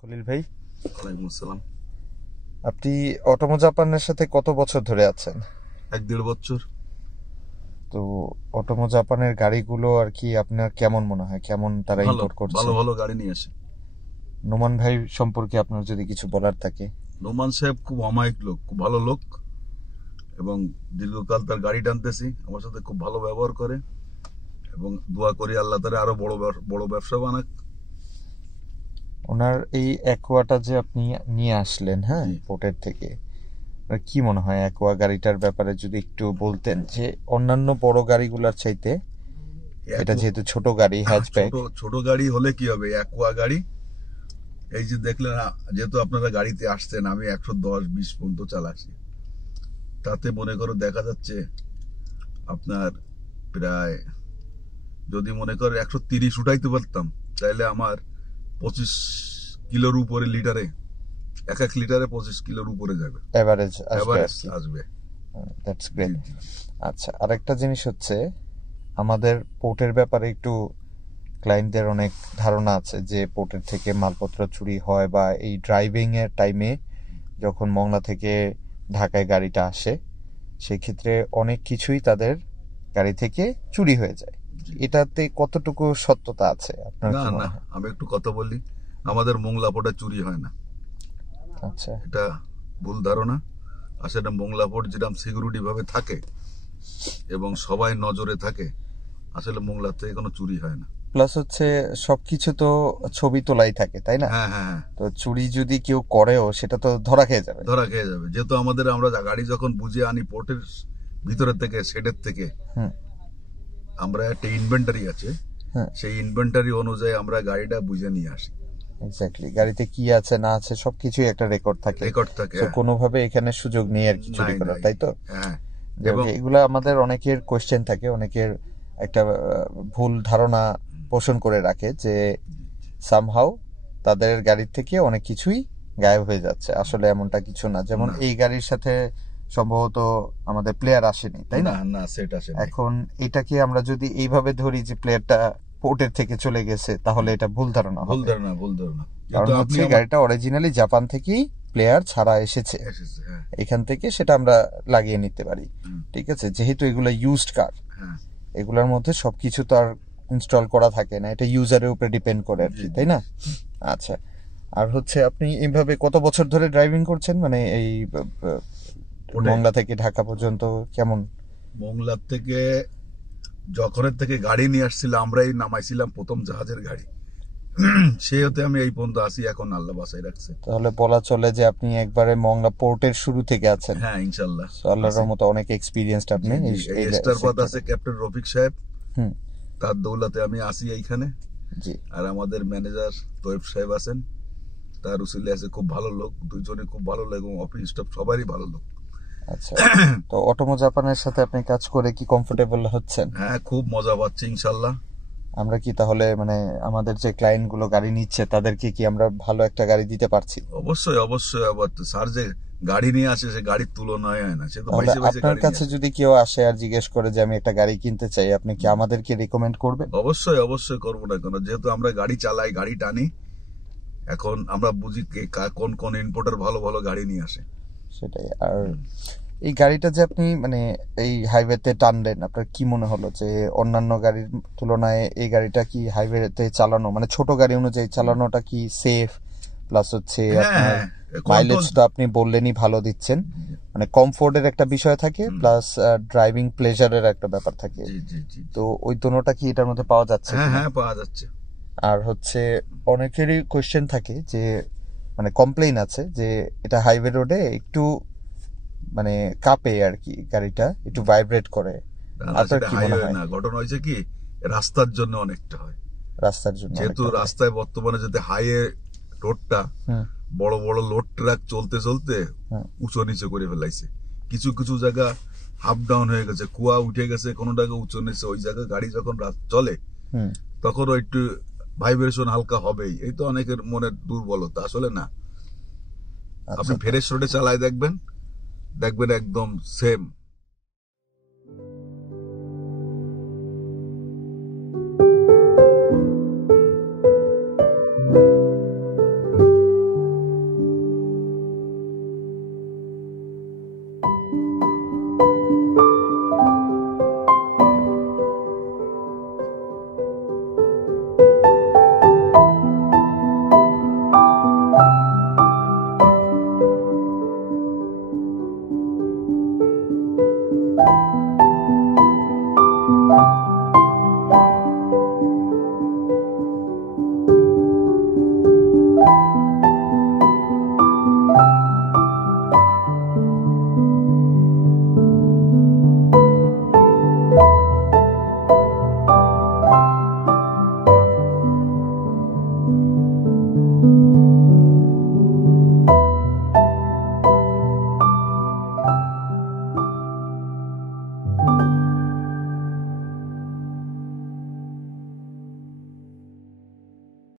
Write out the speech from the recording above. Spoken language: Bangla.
খলিল ভাই, ওয়ালাইকুম আসসালাম। আপনি অটোমো জাপানের সাথে কত বছর ধরে আছেন? 1-1.5 বছর। তো অটোমো জাপানের গাড়িগুলো আর কি আপনার কেমন মনে হয়, কেমন তারা ভালো ইম্পোর্ট করছে? ভালো ভালো গাড়ি নিয়ে আসে। নোমান ভাই সম্পর্কে আপনার যদি কিছু বলার থাকে। নোমান সাহেব খুব অমায়িক লোক, খুব ভালো লোক, এবং দীর্ঘকাল তার গাড়ি টানতেছি, আমার সাথে খুব ভালো ব্যবহার করে, এবং দোয়া করি আল্লাহ তারে আরো বড় ব্যবসা বানাক। ওনার এই অ্যাকোয়াটা যে আপনি নিয়ে আসলেন, হ্যাঁ, জি। পোর্টের থেকে, আপনার কি মনে হয় অ্যাকোয়া গাড়িটার ব্যাপারে যদি একটু বলতেন, যে অন্যান্য বড় গাড়িগুলোর চাইতে এটা যেহেতু ছোট গাড়ি, হ্যাচব্যাক, ছোট গাড়ি হলে কি হবে, অ্যাকোয়া গাড়ি, এই যে দেখলেন, যেহেতু আপনারা গাড়িতে আসছেন, আমি 110-20 পর্যন্ত চালাচ্ছি, তাতে মনে করো দেখা যাচ্ছে আপনার প্রায়, যদি মনে করো 130 উঠাইতে পারতাম, তাহলে আমার 25 কিলোর উপরে লিটারে, এক লিটারে 25 কিলোর উপরে যাবে, এভারেজ আসবে। That's great. আচ্ছা, আরেকটা জিনিস হচ্ছে, আমাদের পোর্টের ব্যাপারে একটু ক্লায়েন্টদের অনেক ধারণা আছে যে পোর্টের থেকে মালপত্র চুরি হয়, বা এই ড্রাইভিং এর টাইমে যখন মংলা থেকে ঢাকায় গাড়িটা আসে, সেক্ষেত্রে অনেক কিছুই তাদের গাড়ি থেকে চুরি হয়ে যায়। এটাতে কতটুকু সত্যতা আছে আপনার না কি না, মনে হয়? আমি একটু কথা বলি, আমাদের মোংলা পোর্টে চুরি হয় না, আচ্ছা, এটা ভুল ধারণা। আসলে মোংলা পোর্ট যেরকম সিকিউরিটি ভাবে থাকে এবং সবাই নজরে থাকে, আসলে মোংলা থেকে কোনো চুরি হয় না। প্লাস হচ্ছে সবকিছু তো ছবি তোলাই থাকে, তাই না? হ্যাঁ হ্যাঁ হ্যাঁ, তো চুরি যদি কেউ করেও সেটা তো ধরা খেয়ে যাবে। ধরা খেয়ে যাবে, যেহেতু আমরা গাড়ি যখন বুঝে আনি পোর্টের ভিতরে থেকে, শেডের থেকে, হুম, আমরা একটা ইনভেন্টারি আছে, হ্যাঁ, সেই ইনভেন্টারি অনুযায়ী আমরা গাড়িটা বুঝে নিয়ে আসি। এক্স্যাক্টলি। গাড়িতে কি আছে না আছে সবকিছুই একটা রেকর্ড থাকে। রেকর্ড থাকে, তো কোনোভাবে এখানে সুযোগ নেই আর কি চুরি নাই করার, নাই। তাই তো? হ্যাঁ, এবং এবং এগুলা আমাদের অনেকের কোয়েশ্চেন থাকে, অনেকের একটা ভুল ধারণা পোষণ করে রাখে যে সামহাউ তাদের গাড়ির থেকে অনেক কিছুই গায়েব হয়ে যাচ্ছে। আসলে এমনটা কিছু না। যেমন না এই গাড়ির সাথে সম্ভবত আমাদের প্লেয়ার আসেনি, তাই না? না না, সেটা আসে নাই। এখন এটাকে আমরা যদি এইভাবে ধরি যে প্লেয়ারটা পোর্টের থেকে চলে গেছে, তাহলে এটা ভুল ধারণা ভুল হবে। ধারণা, ভুল ধারণা। কারণ কিন্তু হচ্ছে গাড়িটা অরিজিনালি জাপান থেকেই প্লেয়ার ছাড়া এসেছে, এসেছে, হ্যাঁ এখান থেকে সেটা আমরা লাগিয়ে নিতে পারি। হুম, ঠিক আছে, যেহেতু এগুলো ইউজড কার, হ্যাঁ এগুলোর মধ্যে সবকিছু তো আর ইনস্টল করা থাকে না, এটা ইউজারের উপরে ডিপেন্ড করে আর কি, তাই না? আচ্ছা, আর হচ্ছে আপনি এইভাবে কত বছর ধরে ড্রাইভিং করছেন, মানে এই ওটাই। মংলা থেকে ঢাকা পর্যন্ত কেমন? মোংলার থেকে, যখনের থেকে গাড়ি নিয়ে আসছিলাম, আমরাই নামাইছিলাম প্রথম জাহাজের গাড়ি, সে হতে আমি এই পর্যন্ত আসি, এখন আল্লাহ বাসায় রাখছে। তাহলে বলা চলে যে আপনি একবারে মংলা পোর্টের শুরু থেকে আছেন। হ্যাঁ ইনশাল্লাহ। So, আল্লাহর রহমতে অনেক এক্সপিরিয়েন্সড আপনি এই স্টার পথ আছে সেক্টরে। ক্যাপ্টেন রফিক সাহেব, হুম, তার দৌলতে আমি আসি এইখানে। জি। আর আমাদের ম্যানেজার তোয়েব সাহেব আছেন, তার উসিলে আছে, খুব ভালো লোক, দুইজনে খুব ভালো লোক, এবং অফিস স্টাফ সবারই ভালো লোক। আচ্ছা, তো অটোমো জাপানের সাথে আপনি কাজ করে কি কমফোর্টেবল হচ্ছেন? হ্যাঁ, খুব মজা পাচ্ছি ইনশাল্লাহ। আমরা কি তাহলে মানে আমাদের যে ক্লায়েন্ট গুলো গাড়ি নিচ্ছে তাদেরকে কি আমরা ভালো একটা গাড়ি দিতে পারছি? অবশ্যই অবশ্যই, আবার স্যার যে গাড়ি নিয়ে আসে, সে গাড়ির তুলনায় হয় না, সে তো তাহলে বাইসে বাইসে আপনার গাড়ি কাছে নিয়ে আসে। যদি কেউ আসে আর জিজ্ঞেস করে যে আমি একটা গাড়ি কিনতে চাই, আপনি কি আমাদেরকে রিকমেন্ড করবেন? অবশ্যই অবশ্যই করবো না কেন, যেহেতু আমরা গাড়ি চালাই, গাড়ি টানি, এখন আমরা বুঝি কোন কোন ইম্পোর্টার ভালো ভালো গাড়ি নিয়ে আসে। সেটাই। আর এই গাড়িটা যে আপনি মানে এই হাইওয়েতে টানলেন, আপনার কি মনে হলো যে অন্যান্য গাড়ির তুলনায় এই গাড়িটা কি হাইওয়েতে চালানো, মানে ছোট গাড়ি অনুযায়ী চালানোটা কি সেফ? প্লাস হচ্ছে আপনার হ্যাঁ, মাইলেজ কন্ট্রোল। তো আপনি বললেনই ভালো দিচ্ছেন, মানে কমফোর্টের একটা বিষয় থাকে, প্লাস ড্রাইভিং প্লেজারের একটা ব্যাপার থাকে। জি জি জি। তো ওই দুটোটা কি এটার মধ্যে পাওয়া যাচ্ছে হ্যাঁ কিনা? হ্যাঁ, পাওয়া যাচ্ছে। আর হচ্ছে অনেকেরই কোয়েশ্চেন থাকে যে, মানে কমপ্লেইন আছে যে এটা হাইওয়ে রোডে একটু মানে কাঁপে আর কি, গাড়িটা একটু ভাইব্রেট করে। আপনার সেটা কি মনে হাইওয়ে হয়? না, ঘটনা হয়েছে কি, রাস্তার জন্য অনেকটা হয়, রাস্তার জন্য যেহেতু অনেকটা হয়। রাস্তায় বর্তমানে যদি হাইওয়ে রোডটা, হুম, বড় বড় লোড ট্রাক চলতে চলতে হুম, উঁচু নিচে করে ফেলাইছে, কিছু কিছু জায়গা হাফ ডাউন হয়ে গেছে, কুয়া উঠে গেছে, কোনো জায়গা উঁচু নিচে, ওই জায়গায় গাড়ি যখন চলে, হুম। তখনও একটু ভাইব্রেশন হালকা হবেই, এই তো অনেকের মনের দুর্বলতা, আসলে না। আপনি আচ্ছা, ফ্রেশ রোডে চালায় দেখবেন, দেখবেন একদম সেম